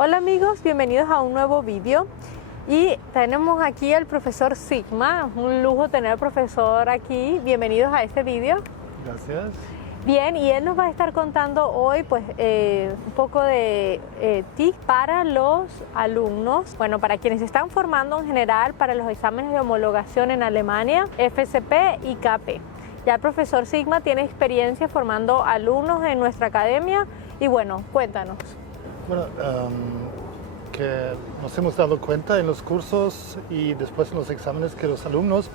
Hola amigos, bienvenidos a un nuevo vídeo y tenemos aquí al profesor Sigma, un lujo tener al profesor aquí. Bienvenidos a este vídeo. Gracias. Bien, y él nos va a estar contando hoy un poco de tips para los alumnos, bueno, para quienes se están formando en general para los exámenes de homologación en Alemania, FCP y KP. Ya el profesor Sigma tiene experiencia formando alumnos en nuestra academia y bueno, cuéntanos. Bueno, que nos hemos dado cuenta en los cursos y después en los exámenes que los alumnos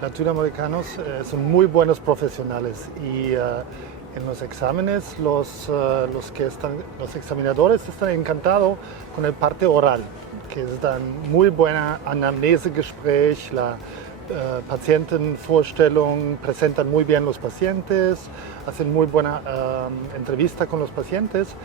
latinoamericanos son muy buenos profesionales y en los exámenes los examinadores están encantados con la parte oral, que es dan muy buena Anamnesegespräch, la Patientenvorstellung, presentan muy bien los pacientes, hacen muy buena entrevista con los pacientes.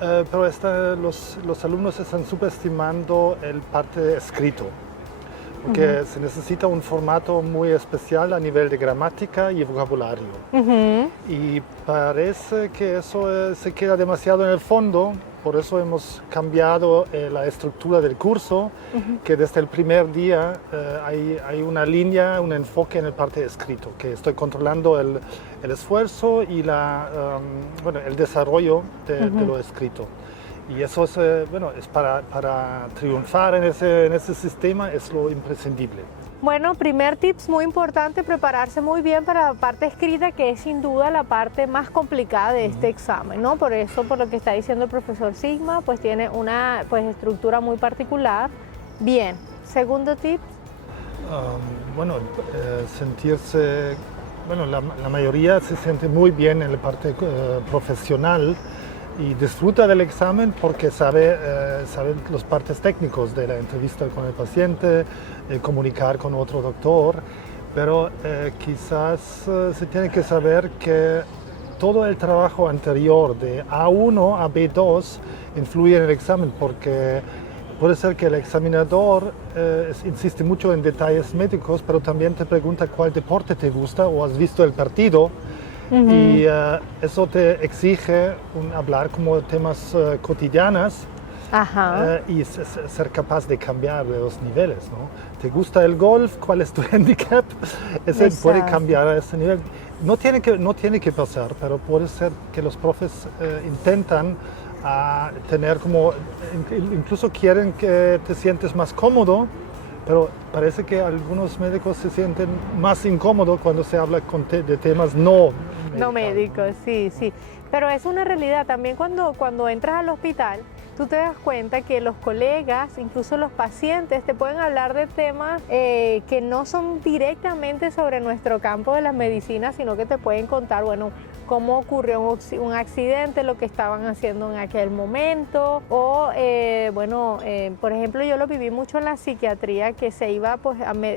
Pero los alumnos están subestimando el parte escrito, porque se necesita un formato muy especial a nivel de gramática y vocabulario. Y parece que eso se queda demasiado en el fondo, por eso hemos cambiado la estructura del curso, que desde el primer día hay una línea, un enfoque en el parte escrito, que estoy controlando el esfuerzo y el desarrollo de lo escrito. Y eso es, es para triunfar en ese sistema es lo imprescindible. Bueno, primer tips muy importante, prepararse muy bien para la parte escrita, que es sin duda la parte más complicada de este examen, ¿no? Por eso, por lo que está diciendo el profesor Sigma, pues tiene una estructura muy particular. Bien, segundo tip. Sentirse, la mayoría se siente muy bien en la parte profesional y disfruta del examen porque sabe los partes técnicos de la entrevista con el paciente, comunicar con otro doctor, pero quizás se tiene que saber que todo el trabajo anterior de A1 a B2 influye en el examen, porque puede ser que el examinador insiste mucho en detalles médicos, pero también te pregunta cuál deporte te gusta o has visto el partido. Y eso te exige hablar como temas cotidianos y ser capaz de cambiar de los niveles, ¿no? ¿Te gusta el golf? ¿Cuál es tu handicap? Ese puede cambiar a ese nivel. No tiene que pasar, pero puede ser que los profes intentan tener incluso quieren que te sientes más cómodo, pero parece que algunos médicos se sienten más incómodos cuando se habla de temas no médicos, sí. Pero es una realidad también cuando entras al hospital, tú te das cuenta que los colegas, incluso los pacientes, te pueden hablar de temas que no son directamente sobre nuestro campo de la medicina, sino que te pueden contar, cómo ocurrió un accidente, lo que estaban haciendo en aquel momento, o por ejemplo, yo lo viví mucho en la psiquiatría, que se iba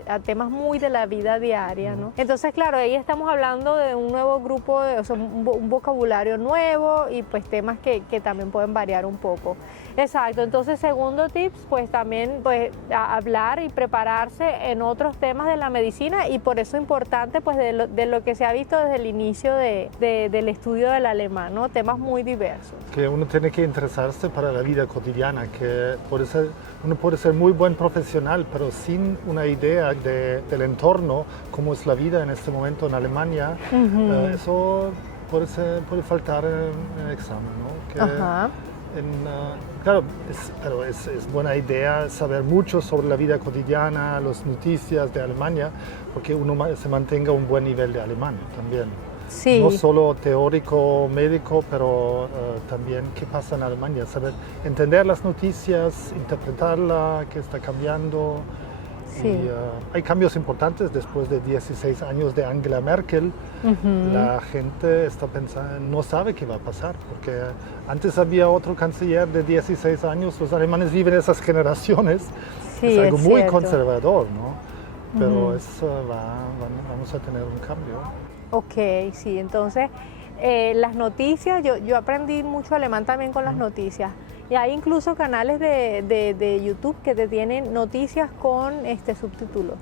a temas muy de la vida diaria, ¿no? Entonces, claro, ahí estamos hablando de un nuevo grupo, un vocabulario nuevo y pues temas que también pueden variar un poco. Exacto, entonces segundo tips, pues también hablar y prepararse en otros temas de la medicina, y por eso es importante pues de lo que se ha visto desde el inicio del estudio del alemán, ¿no? Temas muy diversos. Que uno tiene que interesarse para la vida cotidiana, que uno puede ser muy buen profesional, pero sin una idea del entorno, cómo es la vida en este momento en Alemania, eso puede faltar en el examen, ¿no? Claro, pero es buena idea saber mucho sobre la vida cotidiana, las noticias de Alemania, porque uno se mantenga un buen nivel de alemán también. Sí. No solo teórico, médico, pero también qué pasa en Alemania, saber entender las noticias, interpretarla, qué está cambiando. Sí. Y, hay cambios importantes después de 16 años de Angela Merkel. La gente está pensando, no sabe qué va a pasar, porque antes había otro canciller de 16 años, los alemanes viven esas generaciones, sí, es algo muy cierto. Conservador, ¿no? Pero vamos a tener un cambio. Ok, sí, entonces las noticias, yo aprendí mucho alemán también con las noticias, Y hay incluso canales de YouTube que te tienen noticias con subtítulos.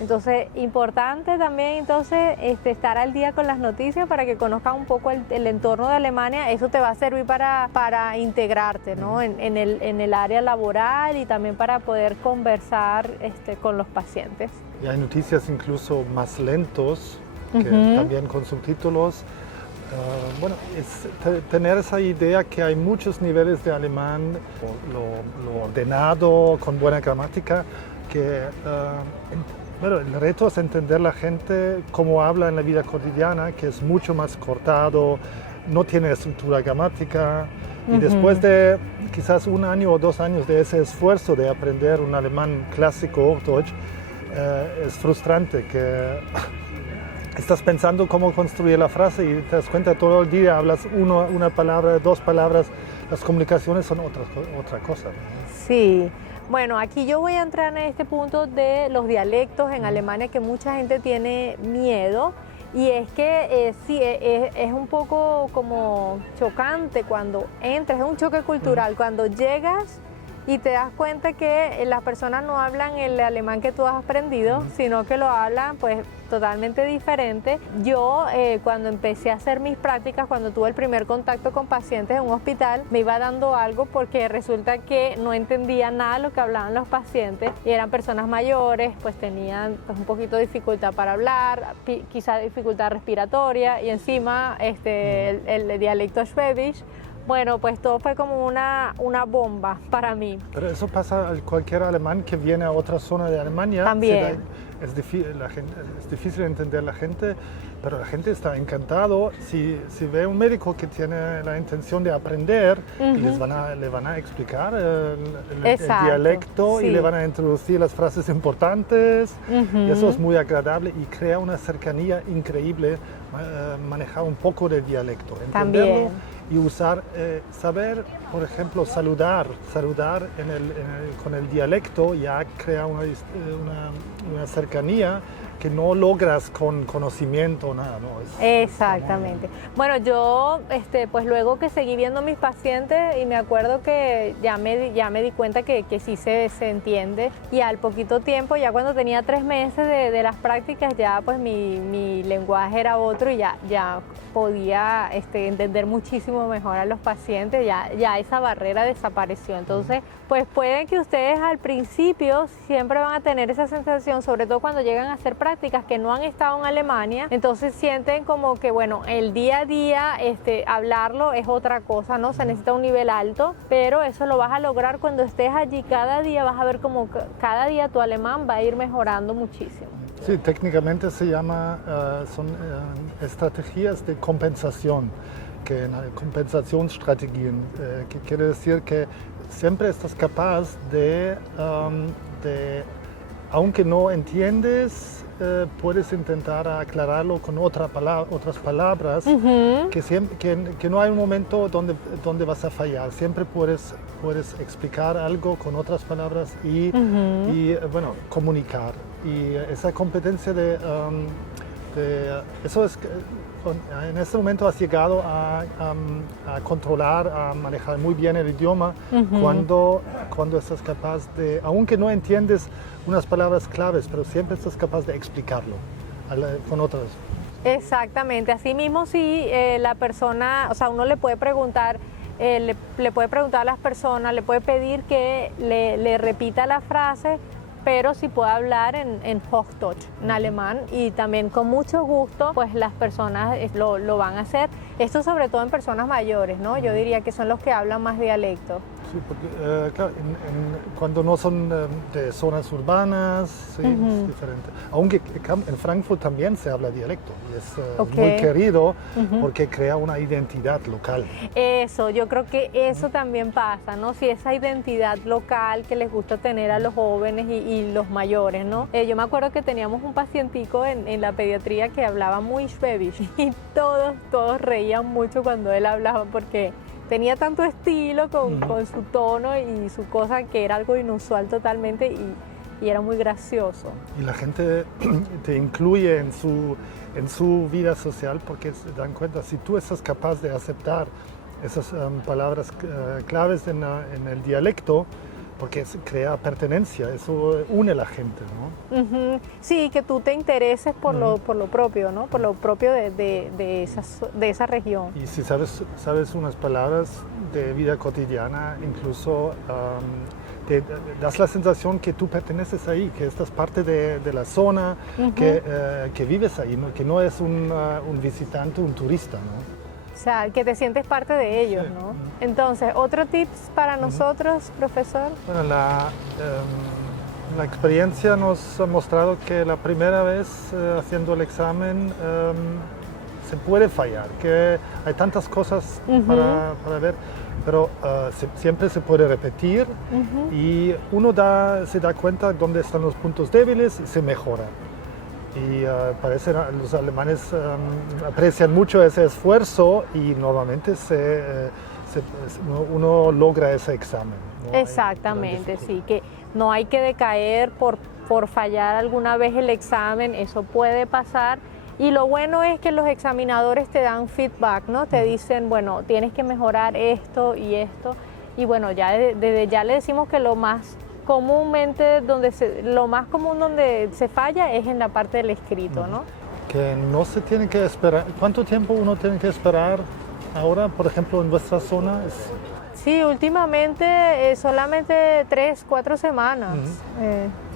Entonces, importante también entonces estar al día con las noticias para que conozcas un poco el entorno de Alemania. Eso te va a servir para integrarte, ¿no? en el área laboral y también para poder conversar con los pacientes. Y hay noticias incluso más lentos, que también con subtítulos. Bueno, es tener esa idea que hay muchos niveles de alemán, lo ordenado, con buena gramática, que bueno, el reto es entender la gente cómo habla en la vida cotidiana, que es mucho más cortado, no tiene estructura gramática. Y después de quizás 1 año o 2 años de ese esfuerzo de aprender un alemán clásico, Hochdeutsch, es frustrante que estás pensando cómo construir la frase y te das cuenta todo el día, hablas una palabra, 2 palabras, las comunicaciones son otra cosa. Sí, bueno, aquí yo voy a entrar en este punto de los dialectos en Alemania que mucha gente tiene miedo. Y es que sí, es un poco como chocante cuando entras, es un choque cultural, cuando llegas y te das cuenta que las personas no hablan el alemán que tú has aprendido, sino que lo hablan pues totalmente diferente. Yo cuando empecé a hacer mis prácticas, cuando tuve el primer contacto con pacientes en un hospital, me iba dando algo porque resulta que no entendía nada de lo que hablaban los pacientes y eran personas mayores, pues tenían pues, un poquito de dificultad para hablar, quizá dificultad respiratoria y encima el dialecto schwäbisch. Bueno, pues todo fue como una bomba para mí. Pero eso pasa a cualquier alemán que viene a otra zona de Alemania. También. Es difícil entender la gente, pero la gente está encantado. Si ve un médico que tiene la intención de aprender, y le van a explicar el dialecto, sí, y le van a introducir las frases importantes. Y eso es muy agradable y crea una cercanía increíble, manejar un poco del dialecto, entenderlo. También. Y usar, saber, por ejemplo, saludar con el dialecto ya crea una cercanía que no logras con conocimiento o nada, ¿no? Exactamente. Bueno, yo pues luego que seguí viendo mis pacientes y me acuerdo que ya me di cuenta que sí se entiende y al poquito tiempo, ya cuando tenía 3 meses de las prácticas, ya pues mi lenguaje era otro y ya podía entender muchísimo mejor a los pacientes, ya esa barrera desapareció. Entonces, pues pueden que ustedes al principio siempre van a tener esa sensación, sobre todo cuando llegan a hacer prácticas que no han estado en Alemania, entonces sienten como que, bueno, el día a día hablarlo es otra cosa, ¿no? Se necesita un nivel alto, pero eso lo vas a lograr cuando estés allí cada día, vas a ver como cada día tu alemán va a ir mejorando muchísimo. Sí, técnicamente se llama, son estrategias de compensación, Kompensationsstrategien, que quiere decir que siempre estás capaz de aunque no entiendes, puedes intentar aclararlo con otras palabras, que no hay un momento donde vas a fallar, siempre puedes explicar algo con otras palabras y bueno, comunicar. Y esa competencia eso es, en este momento has llegado a controlar, a manejar muy bien el idioma cuando estás capaz de, aunque no entiendes unas palabras claves, pero siempre estás capaz de explicarlo con otras. Exactamente, así mismo si la persona, o sea, uno le puede preguntar, le puede preguntar a las personas, le puede pedir que le repita la frase, pero si puede hablar en Hochdeutsch, en alemán, y también con mucho gusto, pues las personas lo van a hacer. Esto sobre todo en personas mayores, ¿no? Yo diría que son los que hablan más dialecto. Sí, porque claro, cuando no son de zonas urbanas, sí, es diferente. Aunque en Frankfurt también se habla dialecto y es muy querido porque crea una identidad local. Eso, yo creo que eso también pasa, ¿no? Si esa identidad local que les gusta tener a los jóvenes y los mayores, ¿no? Yo me acuerdo que teníamos un pacientico en la pediatría que hablaba muy schwäbisch y todos reían mucho cuando él hablaba porque tenía tanto estilo con su tono y su cosa que era algo inusual totalmente y era muy gracioso. Y la gente te incluye en su vida social porque se dan cuenta, si tú estás capaz de aceptar esas palabras claves en el dialecto, porque crea pertenencia, eso une a la gente, ¿no? Ujú. Sí, que tú te intereses por lo propio, ¿no? Por lo propio de esa región. Y si sabes unas palabras de vida cotidiana, incluso te das la sensación que tú perteneces ahí, que estás parte de la zona, que vives ahí, ¿no? Que no es un visitante, un turista, ¿no? O sea, que te sientes parte de ellos, Sí. ¿no? Entonces, ¿otro tips para nosotros, profesor? Bueno, la experiencia nos ha mostrado que la primera vez haciendo el examen se puede fallar, que hay tantas cosas para ver, pero siempre se puede repetir y uno se da cuenta dónde están los puntos débiles y se mejora. Y parece los alemanes aprecian mucho ese esfuerzo y normalmente uno logra ese examen, ¿no? Exactamente, sí, que no hay que decaer por fallar alguna vez el examen, eso puede pasar. Y lo bueno es que los examinadores te dan feedback, ¿no? Te dicen, bueno, tienes que mejorar esto y esto. Y bueno, ya desde ya le decimos que lo más comúnmente, lo más común donde se falla es en la parte del escrito, ¿no? Que no se tiene que esperar. ¿Cuánto tiempo uno tiene que esperar ahora, por ejemplo, en vuestra zona? Sí, últimamente solamente 3, 4 semanas.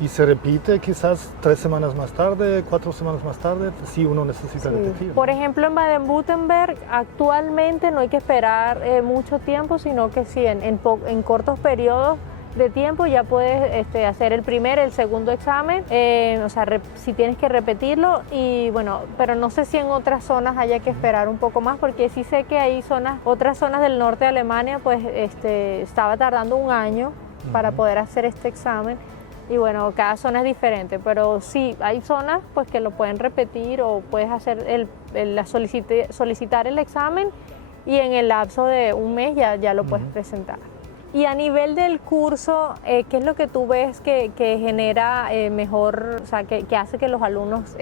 Y se repite quizás 3 semanas más tarde, 4 semanas más tarde, si uno necesita repetir. Por ejemplo, en Baden-Württemberg actualmente no hay que esperar mucho tiempo, sino que sí, en cortos periodos de tiempo ya puedes hacer el primer, el segundo examen, o sea, si tienes que repetirlo, y bueno, pero no sé si en otras zonas haya que esperar un poco más, porque sí sé que hay otras zonas del norte de Alemania, pues estaba tardando un año para poder hacer este examen, y bueno, cada zona es diferente, pero sí, hay zonas pues que lo pueden repetir o puedes hacer solicitar el examen y en el lapso de un mes ya lo puedes presentar. Y a nivel del curso, ¿qué es lo que tú ves que genera mejor, o sea, que hace que los alumnos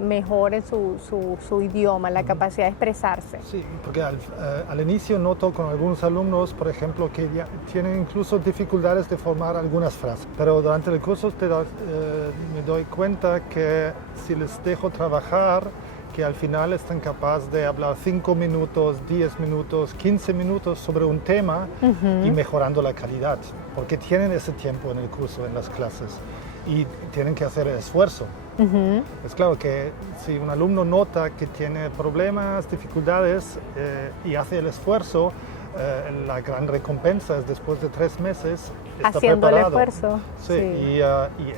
mejoren su idioma, la capacidad de expresarse? Sí, porque al inicio noto con algunos alumnos, por ejemplo, que ya tienen incluso dificultades de formar algunas frases, pero durante el curso me doy cuenta que si les dejo trabajar, que al final están capaces de hablar 5 minutos, 10 minutos, 15 minutos sobre un tema y mejorando la calidad, porque tienen ese tiempo en el curso, en las clases, y tienen que hacer el esfuerzo. Es claro que si un alumno nota que tiene problemas, dificultades y hace el esfuerzo, la gran recompensa es después de 3 meses está haciendo preparado. El esfuerzo. Sí. Y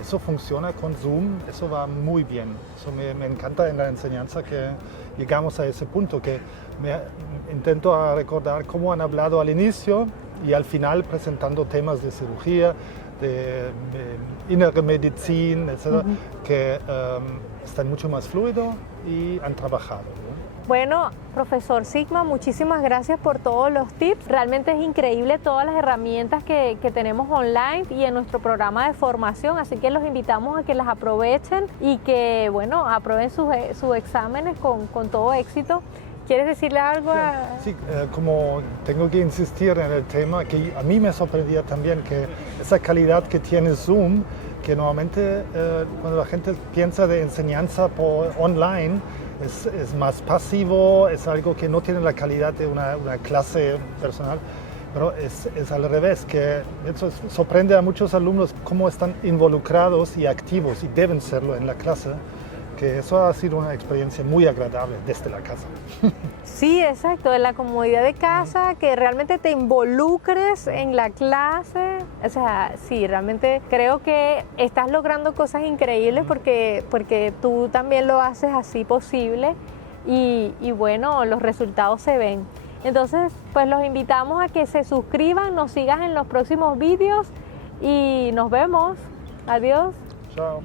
eso funciona con Zoom, eso va muy bien. Eso me encanta en la enseñanza que llegamos a ese punto, que intento recordar cómo han hablado al inicio y al final presentando temas de cirugía, de innere medicina, etc., que están mucho más fluidos y han trabajado, ¿no? Bueno, profesor Sigma, muchísimas gracias por todos los tips. Realmente es increíble todas las herramientas que tenemos online y en nuestro programa de formación, así que los invitamos a que las aprovechen y que, bueno, aprueben sus exámenes con todo éxito. ¿Quieres decirle algo? Sí, como tengo que insistir en el tema, que a mí me sorprendía también que esa calidad que tiene Zoom, que normalmente cuando la gente piensa de enseñanza por online, es más pasivo, es algo que no tiene la calidad de una clase personal, pero es al revés, que eso sorprende a muchos alumnos cómo están involucrados y activos y deben serlo en la clase, que eso ha sido una experiencia muy agradable desde la casa. Sí, exacto, de la comodidad de casa, que realmente te involucres en la clase, o sea, sí, realmente creo que estás logrando cosas increíbles porque tú también lo haces así posible y bueno, los resultados se ven. Entonces, pues los invitamos a que se suscriban, nos sigan en los próximos vídeos y nos vemos. Adiós. Chao.